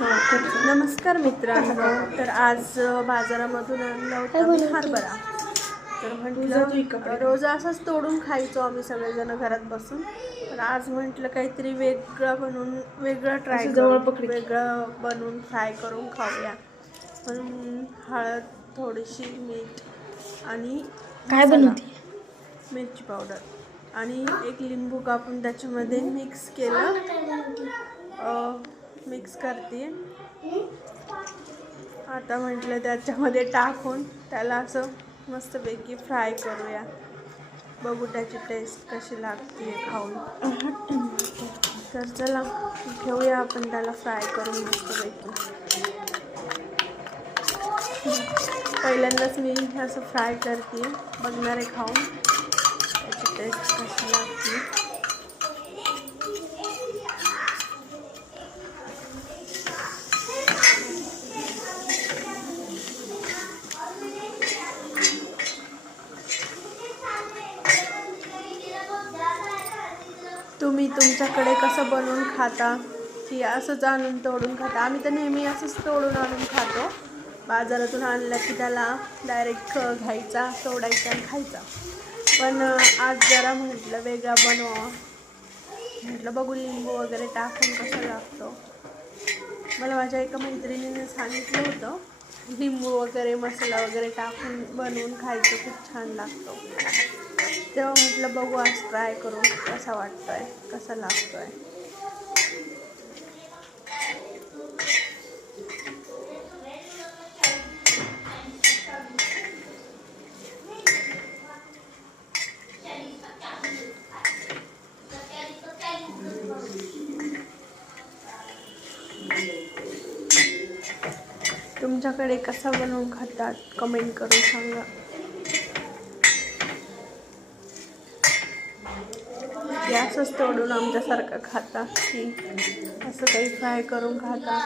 नमस्कार मित्रांनो, तर आज बाजारामधून आणला होता मी हरभरा. तर म्हटलं रोज असंच तोडून खायचो आम्ही सगळेजण घरात बसून, पण आज म्हटलं काहीतरी वेगळं ट्राय करू, वेगळं बनवून फ्राय करून खाऊया. म्हणून हळद, थोडीशी मीठ आणि काय बनवते, मिरची पावडर आणि एक लिंबू कापून त्याच्यामध्ये मिक्स केलं. मिक्स करते. आता म्हटलं त्याच्यामध्ये टाकून त्याला असं मस्तपैकी फ्राय करूया, बघू त्याची टेस्ट कशी लागते खाऊन. तर चला घेऊया आपण त्याला फ्राय करून मस्तपैकी. पहिल्यांदाच मी असं फ्राय करते, बघणार आहे खाऊन त्याची टेस्ट कशी लागते. तुम्ही तुमच्याकडे कसं बनवून खाता की असंच आणून तोडून खाता? आम्ही तर नेहमी असंच तोडून आणून खातो. बाजारातून आणलं की त्याला डायरेक्ट घ्यायचा, तोडायचा आणि खायचा. पण आज जरा म्हटलं वेगळा बनवा, म्हटलं बघू लिंबू वगैरे टाकून कसं लागतो. मला माझ्या एका मैत्रिणीने सांगितलं होतं लिंबू वगैरे मसाला वगैरे टाकून बनवून खायचं, खूप छान लागतो. तेव्हा म्हटलं बघू आज ट्राय करून कसा वाटतोय, कसा लागतोय. तुमच्याकडे कसा बनवून खातात कमेंट करून सांगा. असंच तोडून आमच्यासारखं खाता की असं काही फ्राय करून खाता?